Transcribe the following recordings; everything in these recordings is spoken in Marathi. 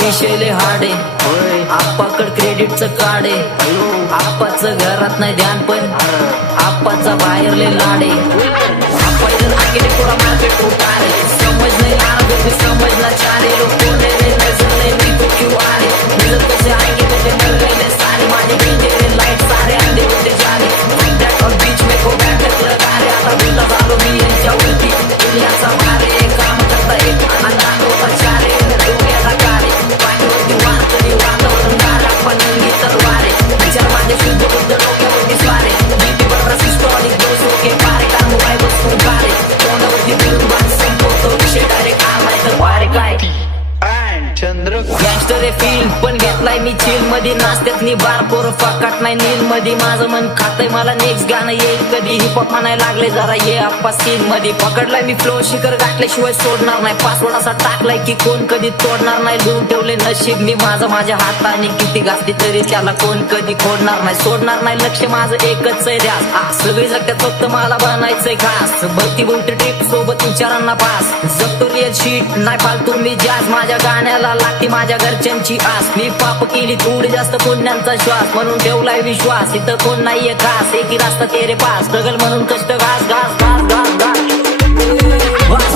विषय लय हार्ड आहे. आप्पाकड क्रेडिटचं कार्ड आहे. आप्पाचं घरात नाही ध्यान पण आप्पाचा बाहेर लय लाड आहे. आप्पा इधर आके थोड़ा मार्केट उतारे, समझ नहीं आ रहा फिर भी समझना चाह रहे. लोग बोल रहे नजर नहीं मेरे को क्यों आ रहे, नजर कैसे आएंगे मुझे मर गए सारे माने की तेरे लाइट सारे अंधे होते जा रहे. और बीच में को बैठक लगा रहे, आता बोलता झालो मी यांच्या वरती दुनियाचा भारे. काम करता एक अंधार होता चारे, डोक्याला कारे पाठीवरती वाहतरी वातावरण गार आपण नंगी तलवारे. विचार माझे शुद्ध बुद्ध डोक्यावरती स्वारे, नीतीवर रसिस्टॉलिक दोष के पारे. काम वाय बसून कारे तोंडावरती बिळून बात संपवतो विषय डायरेक्ट आलाय तर वारे काय गँगस्टर फील पण घेतलाय मी चिल मध्ये. नाचत्यात मी बार पोर फकाट नाही नील मध्ये. माझं मन खातंय मला नेक्स्ट गाणं येईल कधी. हिपहॉप म्हणायला लागले जरा ये आप्पा सीन मध्ये. पकडलाय मी फ्लो शिखर गाठल्याशिवाय सोडणार नाही. पासवर्ड असा टाकलाय की कोण कधी तोडणार नाही. लिहून ठेवले नशीब मी माझं माझ्या हाताने, किती घासली तरी त्याला कोण कधी खोडणार नाही. सोडणार नाही लक्ष माझं एकच आहे ध्यास. सगळी जगत्यात फक्त मला बनायचंय खास. भक्ती बोलते ट्रिप सोबत विचारांना पास. जगतो रिअल शीट नाही फालतू मी जास्त. माझ्या गाण्याला लागते माझ्या घरच्यांची आस. मी पाप केली थोडी जास्त पुण्यांचा श्वास, म्हणून ठेवलाय विश्वास इथं कोण नाहीये खास. एक रास्ता तेरे पास स्ट्रगल म्हणून कष्ट घास घास घास घास घास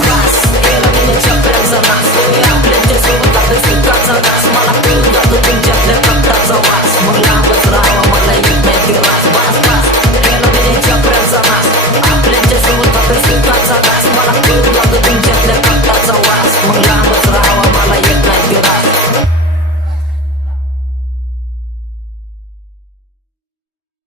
घास. केला मी चक्राचा नाच आपल्याच्या सोबत आपल्या सुखाचा घास. मला पिळून जातो तुमच्यातल्या रक्ताचा वास. मग